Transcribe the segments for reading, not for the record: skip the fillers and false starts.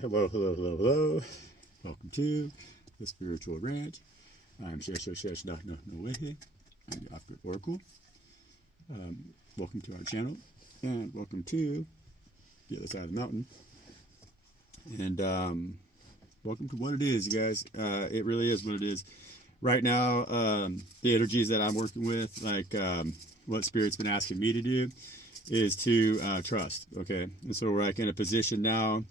Hello, hello, hello, hello. Welcome to the Spiritual Ranch. I'm Shesh No Way. I'm the Off-Grid Oracle. Welcome to our channel, and welcome to the other side of the mountain. And welcome to what it is, you guys. It really is what it is. Right now, the energies that I'm working with, like what Spirit's been asking me to do, is to trust. Okay, and so we're like in a position now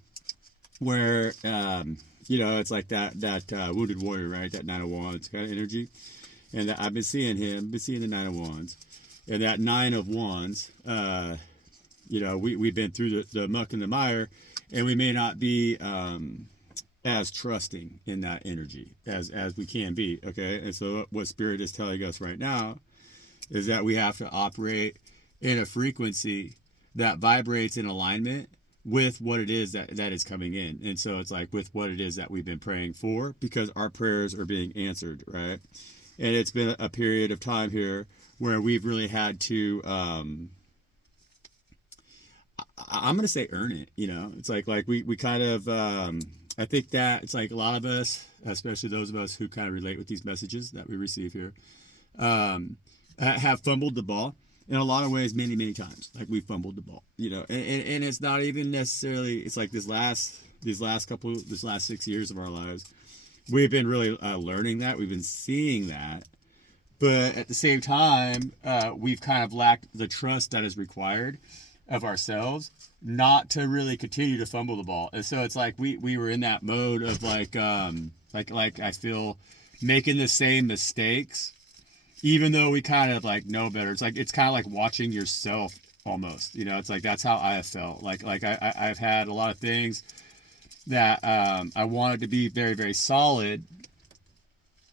where it's like that wounded warrior, right? That Nine of Wands kind of energy, and that I've been seeing the Nine of Wands, and that Nine of Wands. We've been through the muck and the mire, and we may not be as trusting in that energy as we can be. Okay, and so what Spirit is telling us right now is that we have to operate in a frequency that vibrates in alignment with what it is that is coming in. And so it's like with what it is that we've been praying for, because our prayers are being answered, right? And it's been a period of time here where we've really had to I'm going to say earn it. It's like we kind of I think that it's like a lot of us, especially those of us who kind of relate with these messages that we receive here, have fumbled the ball in a lot of ways, many times. Like we fumbled the ball, and it's not even necessarily. It's like this last 6 years of our lives, we've been really learning that. We've been seeing that, but at the same time, we've kind of lacked the trust that is required of ourselves not to really continue to fumble the ball. And so it's like we were in that mode of like I feel making the same mistakes even though we kind of like know better. It's kind of like watching yourself almost. It's like that's how I have felt. I've had a lot of things that I wanted to be very, very solid,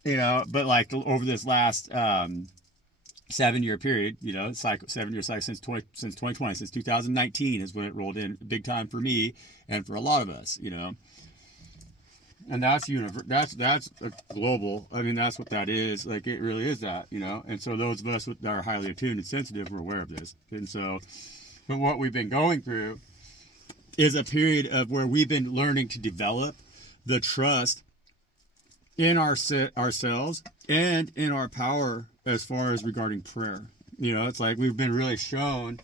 but like over this last 7-year period, cycle, 7 year cycle since 2020, since 2019 is when it rolled in big time for me and for a lot of us, and that's that's a global. I mean, that's what that is. Like it really is that, and so those of us that are highly attuned and sensitive are aware of this. And so, but what we've been going through is a period of where we've been learning to develop the trust in ourselves and in our power as far as regarding prayer. It's like we've been really shown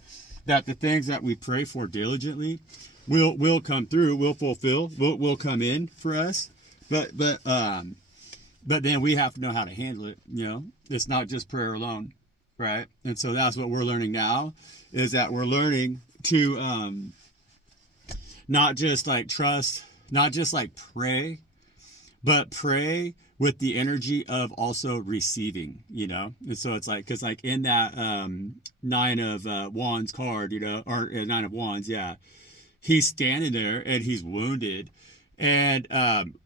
that the things that we pray for diligently will come through, will fulfill, will come in for us. But then we have to know how to handle it. It's not just prayer alone, right? And so that's what we're learning now, is that we're learning to not just like trust, not just like pray, but pray with the energy of also receiving, And so it's like, because like in that Nine of Wands card, or Nine of Wands, yeah, he's standing there and he's wounded and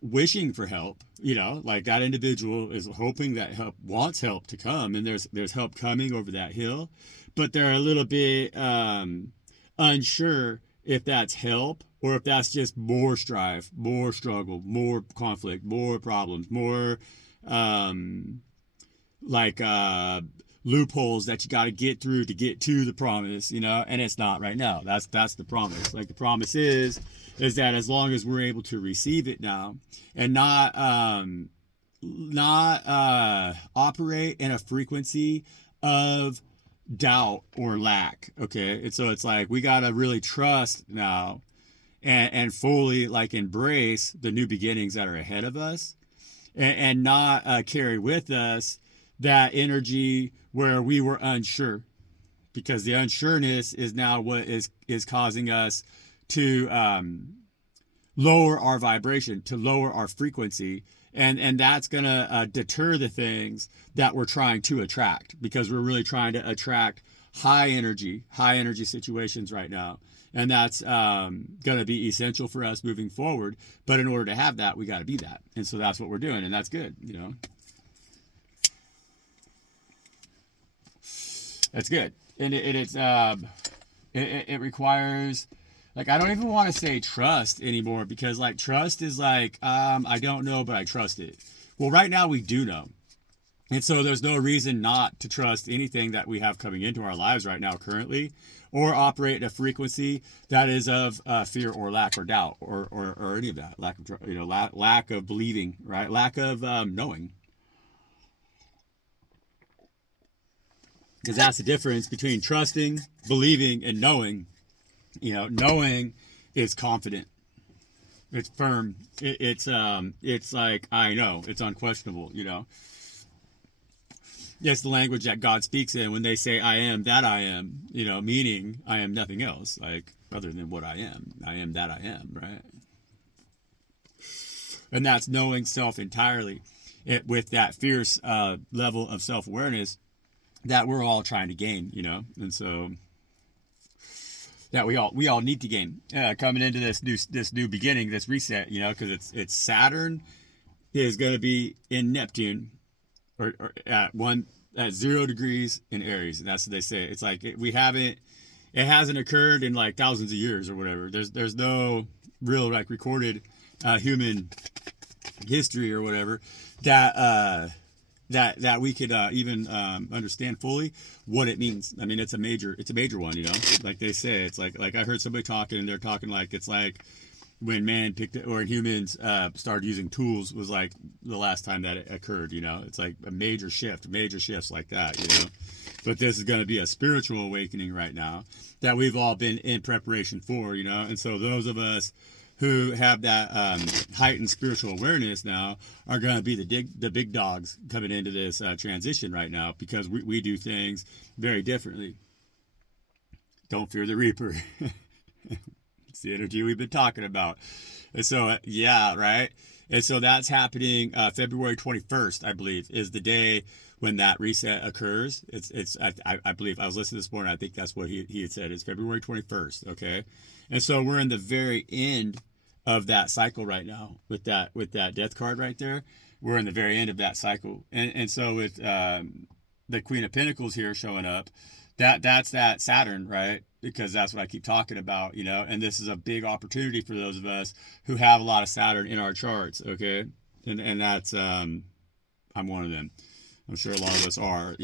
wishing for help. Like that individual is hoping that help, wants help to come, and there's help coming over that hill, but they're a little bit unsure if that's help or if that's just more strife, more struggle, more conflict, more problems, more like loopholes that you got to get through to get to the promise, and it's not right now. That's the promise. Like the promise is that as long as we're able to receive it now and not operate in a frequency of doubt or lack. Okay, and so it's like we got to really trust now and fully like embrace the new beginnings that are ahead of us, and not carry with us that energy where we were unsure, because the unsureness is now what is causing us to lower our vibration, to lower our frequency, and that's gonna deter the things that we're trying to attract, because we're really trying to attract high energy situations right now, and that's gonna be essential for us moving forward. But in order to have that, we got to be that, and so that's what we're doing, and that's good. That's good, and it requires, like, I don't even want to say trust anymore, because like trust is like I don't know, but I trust it. Well, right now we do know. And so there's no reason not to trust anything that we have coming into our lives right now currently, or operate at a frequency that is of fear or lack or doubt or any of that. Lack of, lack of believing, right? Lack of knowing. Because that's the difference between trusting, believing, and knowing. Knowing is confident. It's firm. It's like, I know. It's unquestionable, It's the language that God speaks in when they say, I am that I am, meaning I am nothing else, like, other than what I am. I am that I am, right? And that's knowing self entirely, with that fierce level of self-awareness that we're all trying to gain, And so that we all need to gain coming into this new beginning, this reset, because it's Saturn is going to be in Neptune, or at 0 degrees in Aries. And that's what they say. It's like it hasn't occurred in like thousands of years or whatever. There's no real like recorded human history or whatever that we could even understand fully what it means. I mean, it's a major one, Like they say, it's like I heard somebody talking, and they're talking like it's like when man humans started using tools was like the last time that it occurred, It's like a major shifts like that, But this is going to be a spiritual awakening right now that we've all been in preparation for, And so those of us who have that heightened spiritual awareness now are going to be the big dogs coming into this transition right now, because we do things very differently. Don't fear the Reaper. It's the energy we've been talking about. And so, yeah, right? And so that's happening February 21st, I believe, is the day when that reset occurs. I believe, I was listening this morning, I think that's what he had said. It's February 21st, okay? And so we're in the very end of that cycle right now with that death card right there. We're in the very end of that cycle. And so with the Queen of Pentacles here showing up, that's that Saturn, right? Because that's what I keep talking about, and this is a big opportunity for those of us who have a lot of Saturn in our charts, okay? And that's, I'm one of them. I'm sure a lot of us are,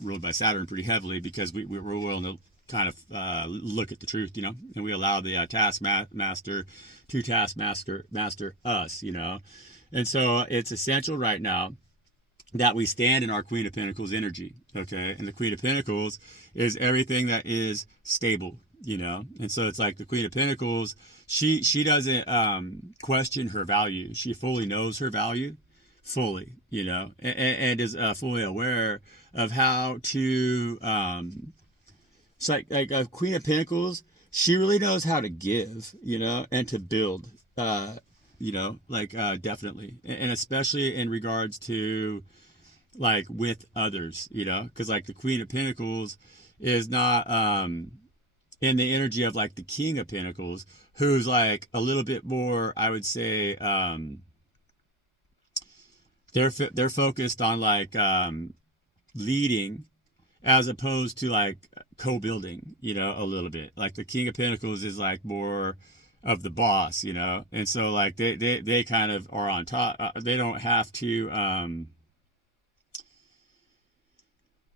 ruled by Saturn pretty heavily, because we're willing to kind of look at the truth, and we allow the taskmaster to taskmaster us, And so it's essential right now that we stand in our Queen of Pentacles energy, okay? And the Queen of Pentacles is everything that is stable, And so it's like the Queen of Pentacles, she doesn't question her value. She fully knows her value, fully, and is fully aware of how to. It's like a Queen of Pentacles. She really knows how to give, and to build, definitely, and especially in regards to, like, with others, because like the Queen of Pentacles is not in the energy of like the King of Pentacles, who's like a little bit more, I would say, they're focused on like leading, as opposed to like co-building, a little bit. Like the King of Pentacles is like more of the boss, and so like they kind of are on top. They don't have to.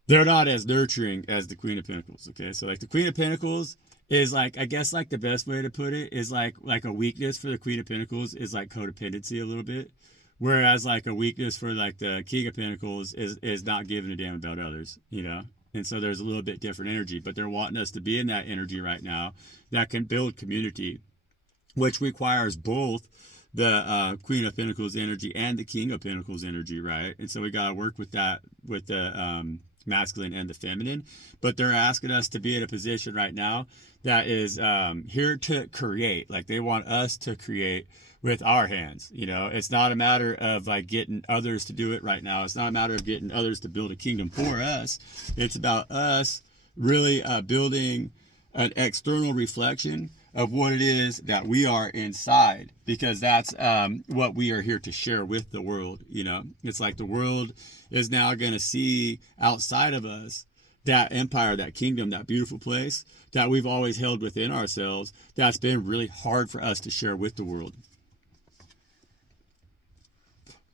They're not as nurturing as the Queen of Pentacles. Okay, so like the Queen of Pentacles is like, I guess like the best way to put it is like a weakness for the Queen of Pentacles is like codependency a little bit, whereas like a weakness for like the King of Pentacles is not giving a damn about others, And so there's a little bit different energy, but they're wanting us to be in that energy right now that can build community, which requires both the Queen of Pentacles energy and the King of Pentacles energy, right? And so we got to work with that, with the masculine and the feminine. But they're asking us to be in a position right now that is here to create. Like they want us to create with our hands. It's not a matter of like getting others to do it right now. It's not a matter of getting others to build a kingdom for us. It's about us really building an external reflection of what it is that we are inside, because that's what we are here to share with the world. It's like the world is now going to see outside of us that empire, that kingdom, that beautiful place that we've always held within ourselves, that's been really hard for us to share with the world.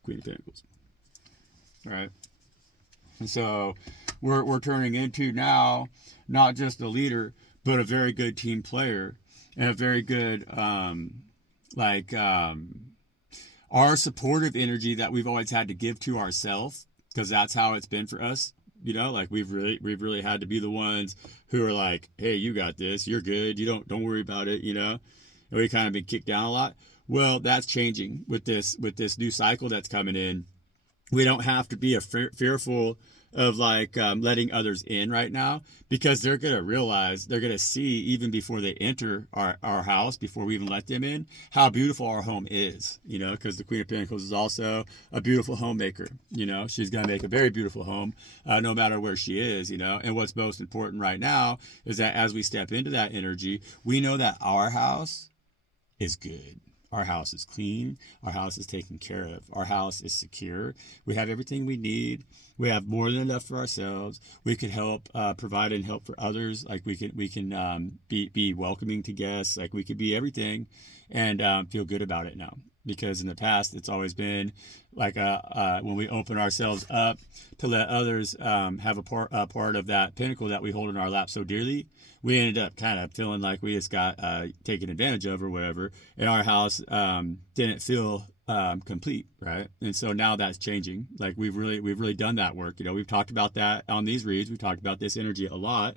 Queen of Pentacles. right? And so we're turning into now not just a leader, but a very good team player and a very good our supportive energy that we've always had to give to ourselves, because that's how it's been for us. Like we've really had to be the ones who are like, hey, you got this, you're good, you don't worry about it, and we kind of been kicked down a lot. Well, that's changing with this new cycle that's coming in. We don't have to be fearful of letting others in right now, because they're going to realize, they're going to see even before they enter our house, before we even let them in, how beautiful our home is, because the Queen of Pentacles is also a beautiful homemaker. She's going to make a very beautiful home, no matter where she is, and what's most important right now is that as we step into that energy, we know that our house is good. Our house is clean. Our house is taken care of. Our house is secure. We have everything we need. We have more than enough for ourselves. We can help provide and help for others. Like we can be welcoming to guests. Like we could be everything, and feel good about it now. Because in the past, it's always been like when we open ourselves up to let others have a part of that pinnacle that we hold in our lap so dearly, we ended up kind of feeling like we just got taken advantage of or whatever, and our house didn't feel complete, right? And so now that's changing. Like we've really done that work. We've talked about that on these reads. We've talked about this energy a lot,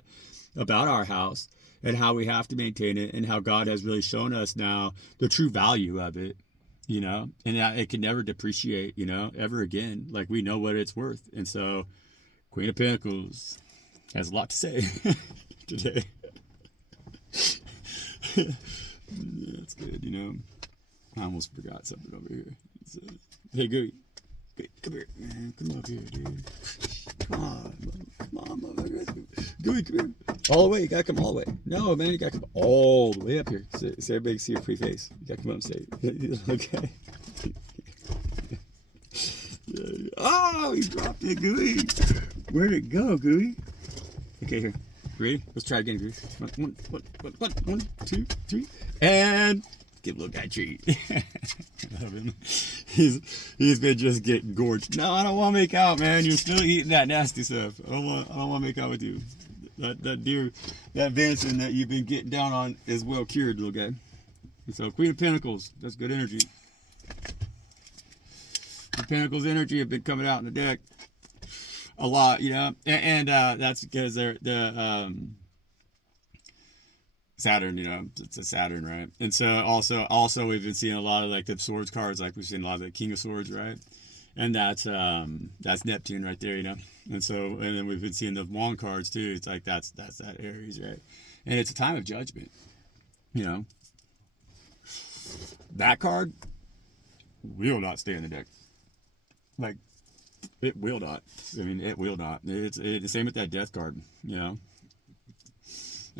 about our house and how we have to maintain it, and how God has really shown us now the true value of it. And that it can never depreciate, ever again. Like we know what it's worth. And so Queen of Pentacles has a lot to say today. That's good, I almost forgot something over here. Hey, Gooey, come here, man. Come up here, dude. Come on, motherfucker. Gooey, come here. All the way. You gotta come all the way. No, man, you gotta come all the way up here so everybody can see your pretty face. You gotta come up and say it. Okay. Oh, you dropped it, Gooey. Where'd it go, Gooey? Okay, here. Ready? Let's try again, Gooey. One, two, three. And give a little guy a treat. I love him. He's been just getting gorged. No, I don't want to make out, man. You're still eating that nasty stuff. I don't want to make out with you. That deer, that venison that you've been getting down on is well cured, little guy. And so Queen of Pentacles, that's good energy. The Pentacles energy have been coming out in the deck a lot, and that's because they're Saturn, it's a Saturn, right? And so also we've been seeing a lot of like the swords cards, like we've seen a lot of the King of Swords, right? And that's Neptune right there, And so, and then we've been seeing the Wand cards too. It's like that's that Aries, right? And it's a time of judgment, That card will not stay in the deck. Like, it will not. I mean, it will not. It's the same with that Death card, And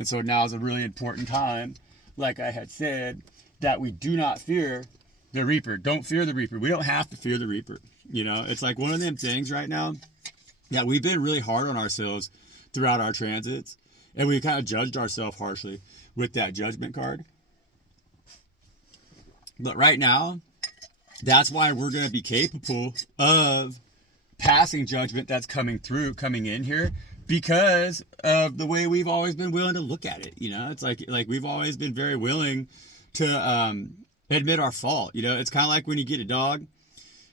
so now is a really important time, like I had said, that we do not fear the Reaper. Don't fear the Reaper. We don't have to fear the Reaper. It's like one of them things right now that we've been really hard on ourselves throughout our transits, and we kind of judged ourselves harshly with that Judgment card. But right now, that's why we're going to be capable of passing judgment that's coming in here, because of the way we've always been willing to look at it. It's like we've always been very willing to admit our fault. It's kind of like when you get a dog,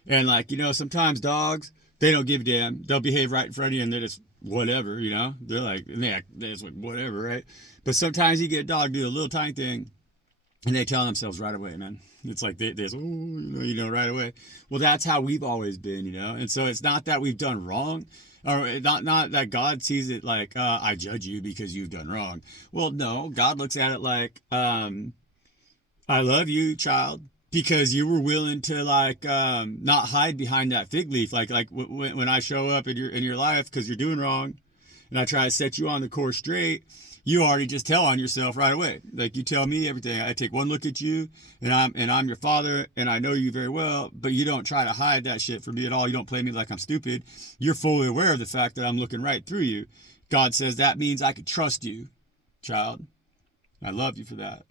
and sometimes dogs, they don't give a damn. They'll behave right in front of you, and they're just whatever. They're like, they're just like whatever, right? But sometimes you get a dog do a little tiny thing, and they tell themselves right away, man. It's like they just, right away. Well, that's how we've always been, And so it's not that we've done wrong, or not that God sees it like, I judge you because you've done wrong. Well, no, God looks at it like, I love you, child, because you were willing to not hide behind that fig leaf. Like when I show up in your life because you're doing wrong, and I try to set you on the course straight, you already just tell on yourself right away. Like you tell me everything. I take one look at you, and I'm your father, and I know you very well, but you don't try to hide that shit from me at all. You don't play me like I'm stupid. You're fully aware of the fact that I'm looking right through you. God says that means I can trust you, child. I love you for that.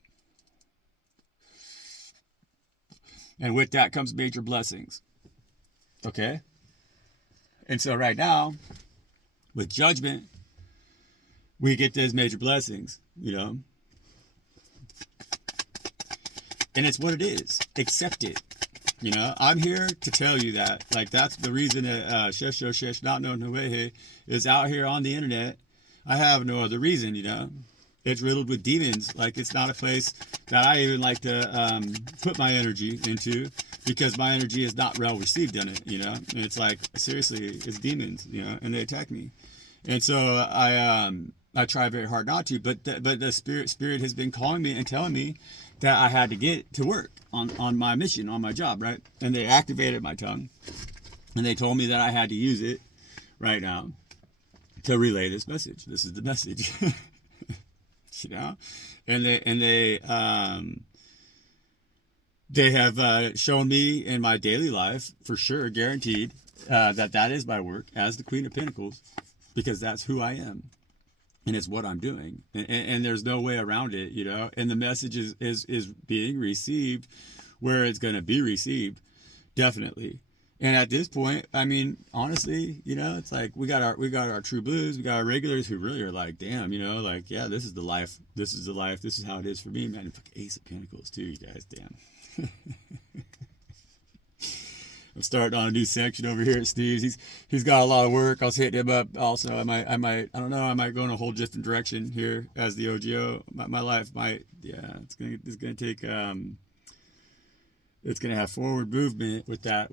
And with that comes major blessings. Okay? And so right now, with judgment, we get those major blessings, and it's what it is. Accept it. I'm here to tell you that. Like, that's the reason that Shesho Shesh Not Known Huehe is out here on the internet. I have no other reason, It's riddled with demons. Like, it's not a place that I even like to put my energy into, because my energy is not well received in it, And it's like, seriously, it's demons, and they attack me. And so I try very hard not to, but the spirit has been calling me and telling me that I had to get to work on my mission, on my job, right? And they activated my tongue, and they told me that I had to use it right now to relay this message. This is the message, And they have shown me in my daily life, for sure, guaranteed, that is my work as the Queen of Pentacles, because that's who I am. And it's what I'm doing. And there's no way around it, And the message is being received where it's going to be received. Definitely. And at this point, I mean, honestly, it's like we got our true blues, we got our regulars who really are like, damn, like, yeah, this is the life. This is the life. This is how it is for me, man. Fuck, Ace of Pentacles too, you guys, damn. I'm starting on a new section over here at Steve's. He's got a lot of work. I was hitting him up also. I don't know, I might go in a whole different direction here as the OGO. My life might, it's gonna take it's gonna have forward movement with that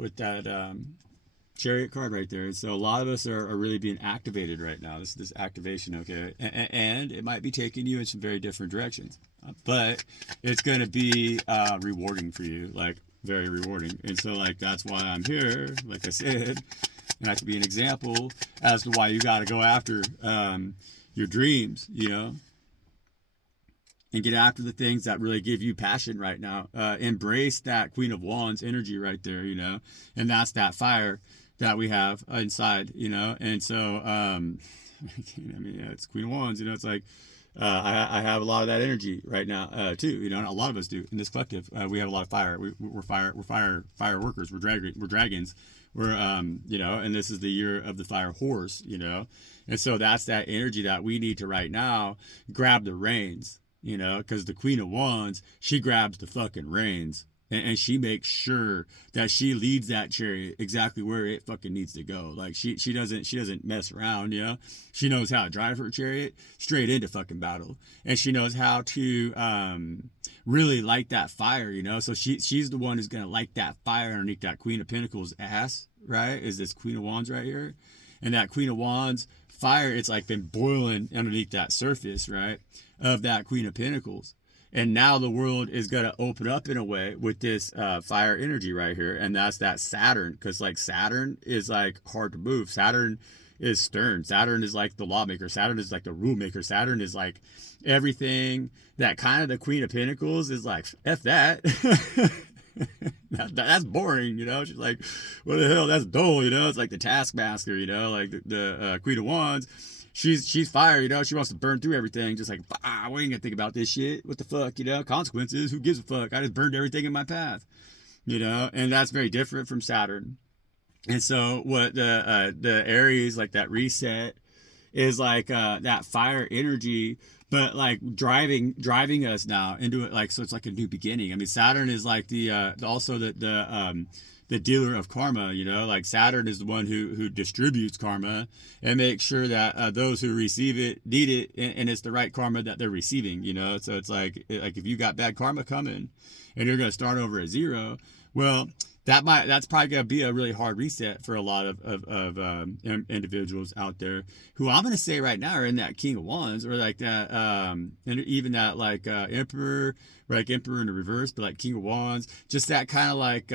Chariot card right there. And so a lot of us are really being activated right now. This activation, okay, and it might be taking you in some very different directions, but it's gonna be rewarding for you, like very rewarding. And so, like, that's why I'm here, like I said, and I can be an example as to why you got to go after your dreams, and get after the things that really give you passion right now. Embrace that Queen of Wands energy right there, and that's that fire that we have inside, and so it's Queen of Wands, it's like I have a lot of that energy right now too, and a lot of us do in this collective. We have a lot of fire. We're fire workers. We're dragons. We're and this is the year of the fire horse, and so that's that energy that we need to right now grab the reins, because the Queen of Wands, she grabs the fucking reins. And she makes sure that she leads that chariot exactly where it fucking needs to go. Like, she doesn't mess around, She knows how to drive her chariot straight into fucking battle. And she knows how to really light that fire, So she's the one who's gonna light that fire underneath that Queen of Pentacles ass, right? Is this Queen of Wands right here. And that Queen of Wands fire, it's like been boiling underneath that surface, right, of that Queen of Pentacles. And now the world is going to open up in a way with this fire energy right here. And that's that Saturn. Because, like, Saturn is, like, hard to move. Saturn is stern. Saturn is, like, the lawmaker. Saturn is, like, the rule maker. Saturn is, like, everything that kind of the Queen of Pentacles is, like, F that. That's boring, She's like, what the hell? That's dull, It's like the taskmaster, like the Queen of Wands. She's fire, She wants to burn through everything, just like, we ain't gonna think about this shit. What the fuck, Consequences? Who gives a fuck? I just burned everything in my path, And that's very different from Saturn. And so what the Aries, like that reset, is like that fire energy, but like driving us now into it, like, so it's like a new beginning. I mean, Saturn is like also the dealer of karma, like Saturn is the one who distributes karma and makes sure that those who receive it need it, and it's the right karma that they're receiving, So it's like if you got bad karma coming and you're going to start over at zero, well, that's probably going to be a really hard reset for a lot of individuals out there who I'm going to say right now are in that King of Wands, or like that, and even that like Emperor, like Emperor in the reverse, but like King of Wands, just that kind of like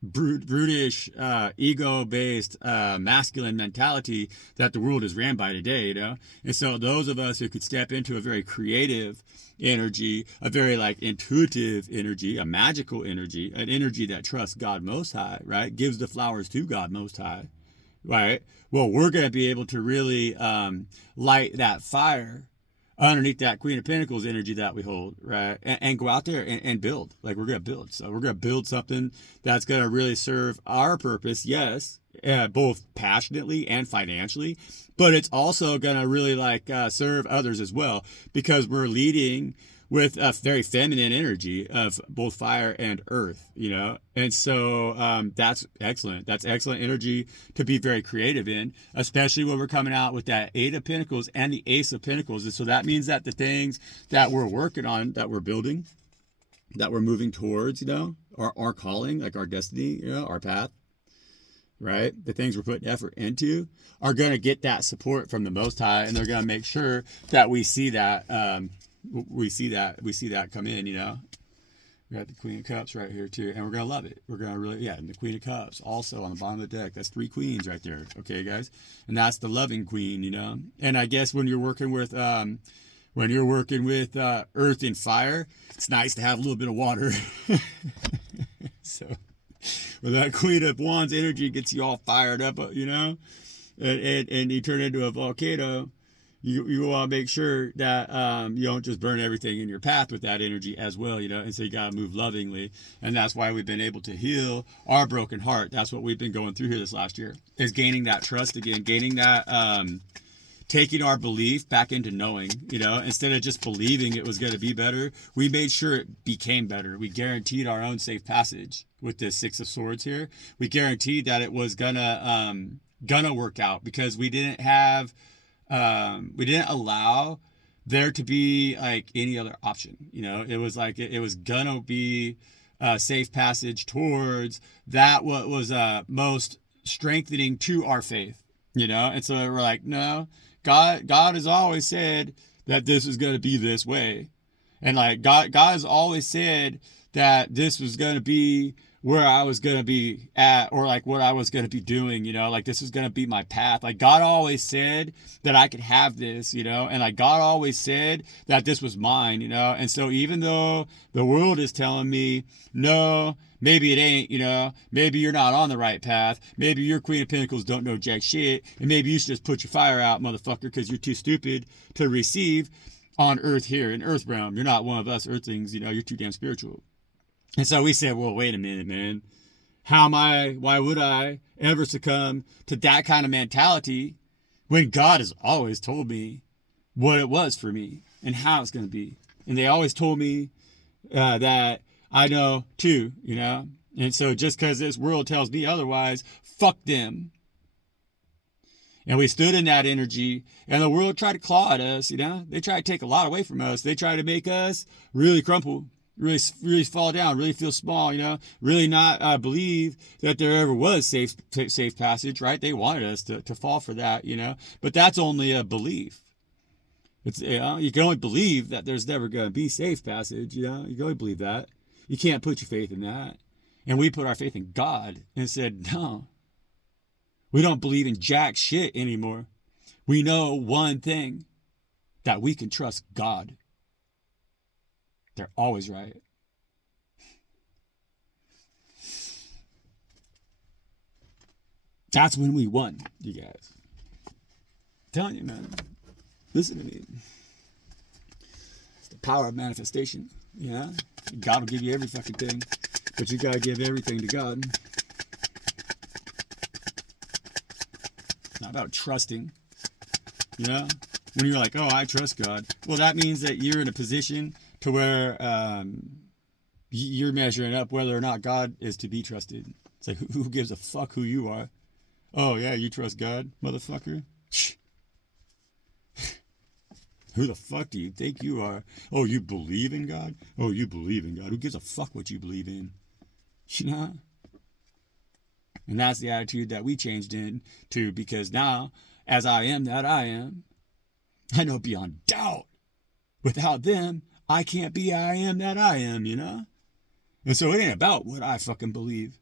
brutish, ego-based, masculine mentality that the world is ran by today, And so those of us who could step into a very creative energy, a very like intuitive energy, a magical energy, an energy that trusts God Most High, right? Gives the flowers to God Most High, right? Well, we're going to be able to really light that fire underneath that Queen of Pentacles energy that we hold, right? And go out there and build. Like, we're going to build. So we're going to build something that's going to really serve our purpose, yes, both passionately and financially, but it's also going to really serve others as well, because we're leading with a very feminine energy of both fire and earth, and so that's excellent. That's excellent energy to be very creative in, especially when we're coming out with that Eight of Pentacles and the Ace of Pentacles. And so that means that the things that we're working on, that we're building, that we're moving towards, our calling, like our destiny, our path, right? The things we're putting effort into are going to get that support from the Most High, and they're going to make sure that we see that, we see that come in, We got the Queen of Cups right here too, and we're going to love it. We're going to really, and the Queen of Cups also on the bottom of the deck. That's 3 queens right there. Okay, guys. And that's the loving queen, And I guess when you're working with, earth and fire, it's nice to have a little bit of water. So, well, that Queen of Wands energy gets you all fired up, and you turn into a volcano. You want to make sure that you don't just burn everything in your path with that energy as well, and so you got to move lovingly. And that's why we've been able to heal our broken heart. That's what we've been going through here this last year, is gaining that trust again, gaining that, taking our belief back into knowing, instead of just believing it was going to be better, we made sure it became better. We guaranteed our own safe passage with this 6 of Swords here. We guaranteed that it was gonna work out, because we didn't allow there to be like any other option. It was like, it was gonna be a safe passage towards that, what was most strengthening to our faith, and so we're like, no, God has always said that this is going to be this way. And like God has always said that this was going to be where I was going to be at, or like what I was going to be doing, like this was going to be my path. Like God always said that I could have this, and like God always said that this was mine, And so even though the world is telling me, no, maybe it ain't, maybe you're not on the right path. Maybe your Queen of Pentacles don't know jack shit. And maybe you should just put your fire out, motherfucker, because you're too stupid to receive on earth here in earth realm. You're not one of us earthlings, you're too damn spiritual. And so we said, well, wait a minute, man. Why would I ever succumb to that kind of mentality when God has always told me what it was for me and how it's going to be? And they always told me that I know too, And so just because this world tells me otherwise, fuck them. And we stood in that energy, and the world tried to claw at us, They tried to take a lot away from us. They tried to make us really crumple, really fall down, really feel small, really not believe that there ever was safe passage, right? They wanted us to fall for that, But that's only a belief. It's, you can only believe that there's never going to be safe passage, You can only believe that. You can't put your faith in that. And we put our faith in God and said, no, we don't believe in jack shit anymore. We know one thing, that we can trust God. They're always right. That's when we won, you guys. I'm telling you, man. Listen to me. It's the power of manifestation. God will give you every fucking thing, but you gotta give everything to God. It's not about trusting. When you're like, oh, I trust God. Well, that means that you're in a position to where you're measuring up whether or not God is to be trusted. It's like, who gives a fuck who you are? Oh, yeah, you trust God, motherfucker? Who the fuck do you think you are? Oh, you believe in God? Oh, you believe in God. Who gives a fuck what you believe in? And that's the attitude that we changed into, because now, as I am that I am, I know beyond doubt, without them, I can't be I am that I am, And so it ain't about what I fucking believe.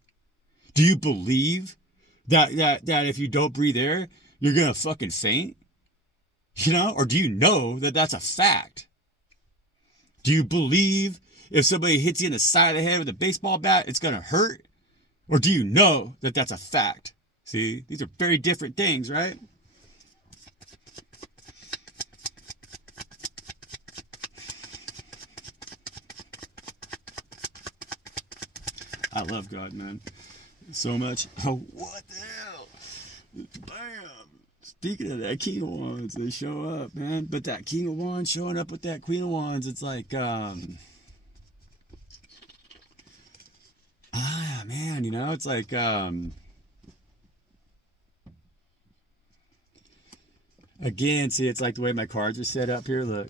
Do you believe that if you don't breathe air, you're going to fucking faint? Or do you know that that's a fact? Do you believe if somebody hits you in the side of the head with a baseball bat, it's going to hurt? Or do you know that that's a fact? See, these are very different things, right? I love God, man. So much. Oh, what the hell? speaking of that King of Wands, they show up, man. But that King of Wands showing up with that Queen of Wands, it's like, man, you know, it's like, again, see, it's like the way my cards are set up here. Look,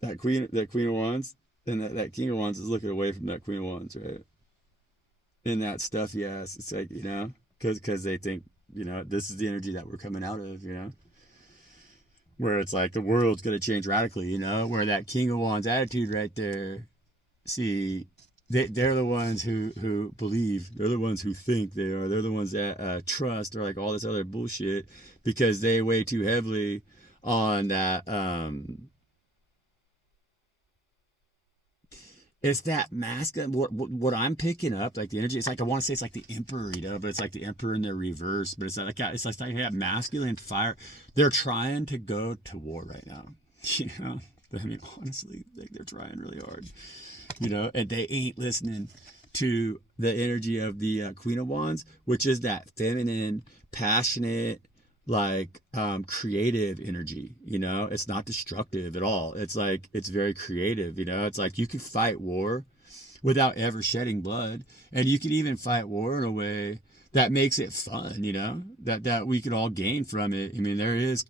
that Queen of Wands, and that King of Wands is looking away from that Queen of Wands, right? And that stuffy ass, it's like, you know, because they think, you know, this is the energy that we're coming out of, you know, where it's like the world's going to change radically, you know, where that King of Wands attitude right there, see, they're the ones who believe, they're the ones who think they're the ones that trust, or like all this other bullshit, because they weigh too heavily on that, it's that masculine. What I'm picking up, like the energy. It's like I want to say it's like the Emperor, you know, but it's like the Emperor in the reverse. But it's like that masculine fire. They're trying to go to war right now, you know. I mean, honestly, they're trying really hard, you know, and they ain't listening to the energy of the Queen of Wands, which is that feminine, passionate, like creative energy. You know, it's not destructive at all. It's like, it's very creative, you know. It's like you could fight war without ever shedding blood, and you could even fight war in a way that makes it fun, you know, that we could all gain from it. I mean, there is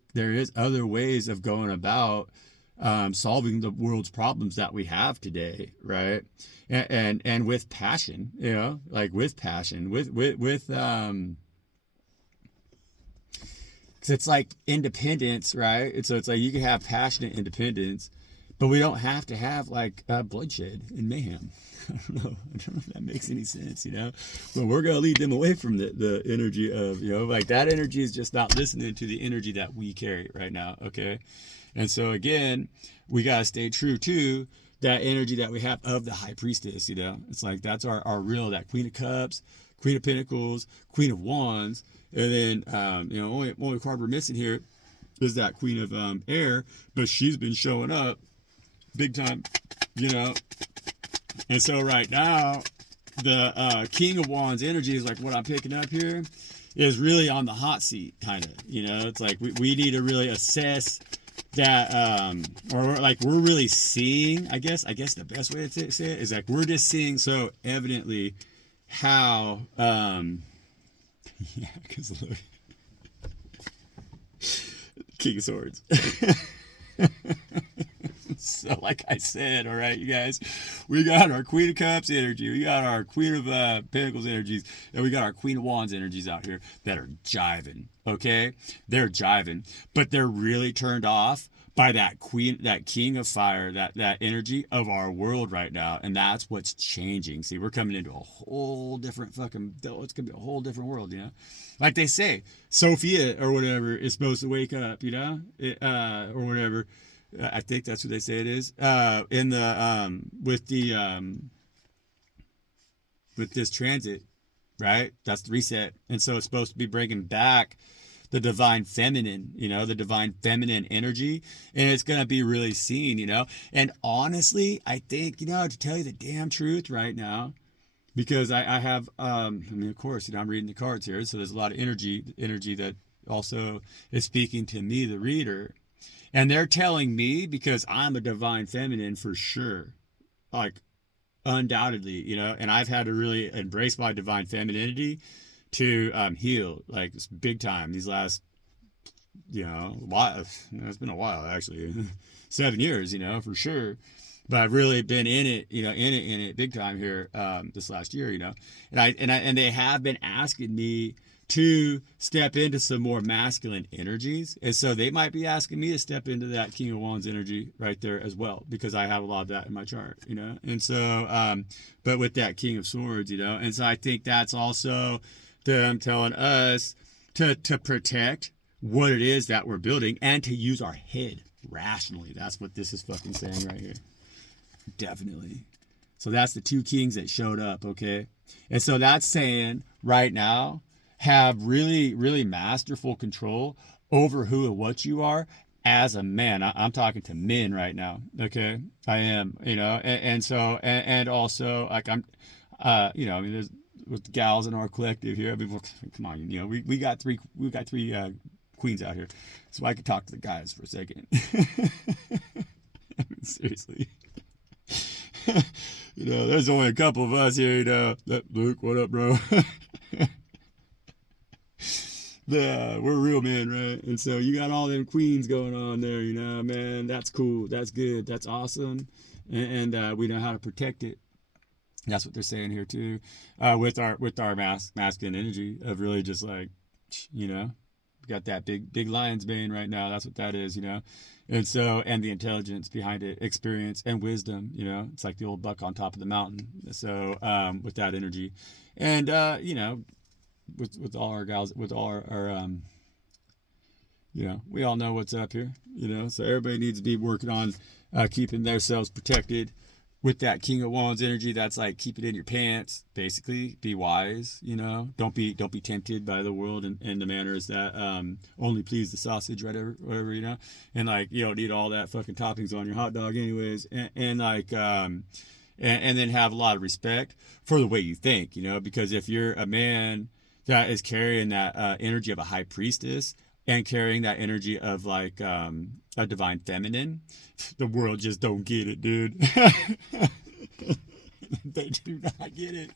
other ways of going about solving the world's problems that we have today, right? And with passion, you know, like with passion, with because it's like independence, right? And so it's like you can have passionate independence, but we don't have to have like bloodshed and mayhem. I don't know if that makes any sense, you know. But we're gonna lead them away from the energy of, you know, like that energy is just not listening to the energy that we carry right now, okay? And so again, we gotta stay true to that energy that we have of the High Priestess, you know. It's like that's our real, that Queen of Cups, Queen of Pentacles, Queen of Wands. And then, you know, only card we're missing here is that Queen of Air, but she's been showing up big time, you know. And so right now, the King of Wands energy is like what I'm picking up here is really on the hot seat, kind of, you know. It's like we need to really assess that, or like we're really seeing, I guess the best way to say it is like we're just seeing so evidently how, yeah, because look, King of Swords. So like I said, all right, you guys, we got our Queen of Cups energy, we got our Queen of Pentacles energies, and we got our Queen of Wands energies out here that are jiving, okay? They're jiving, but they're really turned off by that King of Fire, that energy of our world right now, and that's what's changing. See, we're coming into a whole different fucking, it's gonna be a whole different world, you know? Like they say, Sophia or whatever is supposed to wake up, you know, or whatever. I think that's what they say it is. In the with this transit, right? That's the reset, and so it's supposed to be bringing back the divine feminine, you know, the divine feminine energy, and it's gonna be really seen, you know. And honestly, I think, you know, to tell you the damn truth right now, because I have, I mean, of course, you know, I'm reading the cards here, so there's a lot of energy that also is speaking to me, the reader. And they're telling me, because I'm a divine feminine for sure, like undoubtedly, you know, and I've had to really embrace my divine femininity to heal, like big time these last, you know, while, it's been a while actually, 7 years, you know, for sure. But I've really been in it, you know, in it big time here this last year, you know, and they have been asking me to step into some more masculine energies. And so they might be asking me to step into that King of Wands energy right there as well, because I have a lot of that in my chart, you know. And so, but with that King of Swords, you know, and so I think that's also them telling us to protect what it is that we're building and to use our head rationally. That's what this is fucking saying right here. Definitely. So that's the two kings that showed up, okay? And so that's saying right now, have really, really masterful control over who and what you are as a man. I'm talking to men right now, okay? I am, you know, and so, and also, like I'm, you know, I mean, there's with the gals in our collective here. I mean, come on, you know, we got three queens out here, so I could talk to the guys for a second. I mean, seriously. You know, there's only a couple of us here, you know. Luke, what up, bro? Yeah, we're real men, right? And so you got all them queens going on there, you know, man. That's cool. That's good. That's awesome. And we know how to protect it. That's what they're saying here too, with our masculine energy of really just like, you know, we got that big lion's mane right now. That's what that is, you know. And so, and the intelligence behind it, experience and wisdom, you know, it's like the old buck on top of the mountain. So, with that energy, and you know, with all our gals, with all our you know, we all know what's up here, you know. So everybody needs to be working on keeping themselves protected with that King of Wands energy. That's like keep it in your pants, basically. Be wise, you know. Don't be tempted by the world and the manners that only please the sausage, whatever, you know. And like you don't need all that fucking toppings on your hot dog, anyways. And like and then have a lot of respect for the way you think, you know. Because if you're a man that is carrying that energy of a high priestess and carrying that energy of like a divine feminine, the world just don't get it, dude. They do not get it.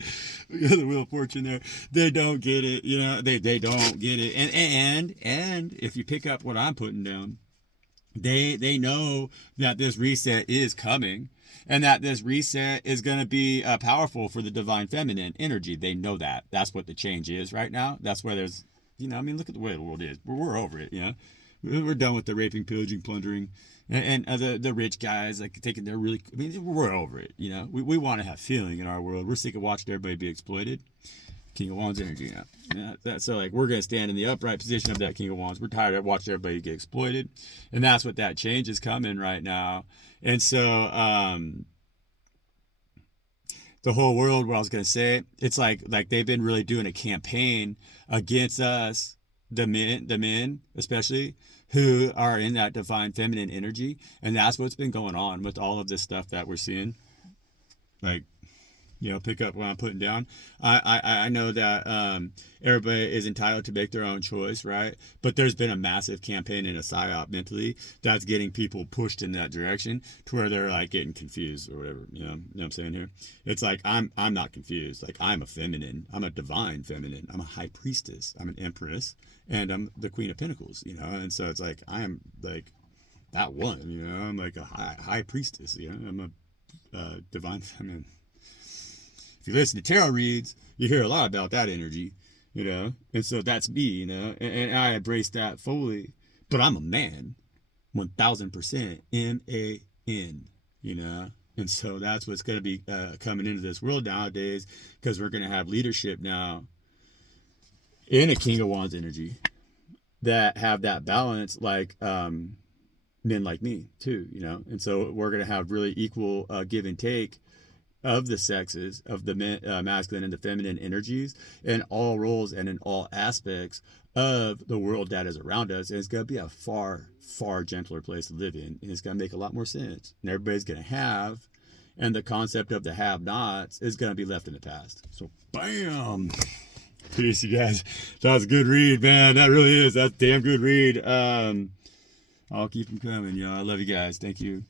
We got the Wheel of Fortune there. They don't get it, you know. They don't get it. And if you pick up what I'm putting down, they know that this reset is coming. And that this reset is going to be powerful for the divine feminine energy. They know that. That's what the change is right now. That's where there's, you know, I mean, look at the way the world is. We're over it, you know. We're done with the raping, pillaging, plundering, and the rich guys like taking their really. I mean, we're over it, you know. We want to have feeling in our world. We're sick of watching everybody be exploited. King of Wands energy, so like we're gonna stand in the upright position of that King of Wands. We're tired of watching everybody get exploited, and that's what that change is coming right now. And so the whole world, what I was gonna say, it's like they've been really doing a campaign against us, the men especially, who are in that divine feminine energy, and that's what's been going on with all of this stuff that we're seeing. Like, you know, pick up what I'm putting down. I know that everybody is entitled to make their own choice, right? But there's been a massive campaign and a psyop mentally that's getting people pushed in that direction to where they're like getting confused or whatever. You know what I'm saying here? It's like I'm not confused. Like I'm a feminine. I'm a divine feminine. I'm a high priestess. I'm an empress, and I'm the Queen of Pentacles. You know, and so it's like I am like that one. You know, I'm like a high priestess. You know, I'm a divine feminine. If you listen to tarot reads, you hear a lot about that energy, you know, and so that's me, you know, and I embrace that fully. But I'm a man, 1000% MAN, you know, and so that's what's going to be coming into this world nowadays, because we're going to have leadership now in a King of Wands energy that have that balance, like men like me too, you know, and so we're going to have really equal give and take of the sexes, of the masculine and the feminine energies in all roles and in all aspects of the world that is around us. And it's going to be a far, far gentler place to live in. And it's going to make a lot more sense. And everybody's going to have, and the concept of the have-nots is going to be left in the past. So, bam! Peace, you guys. That was a good read, man. That really is. That's a damn good read. I'll keep them coming, y'all. I love you guys. Thank you.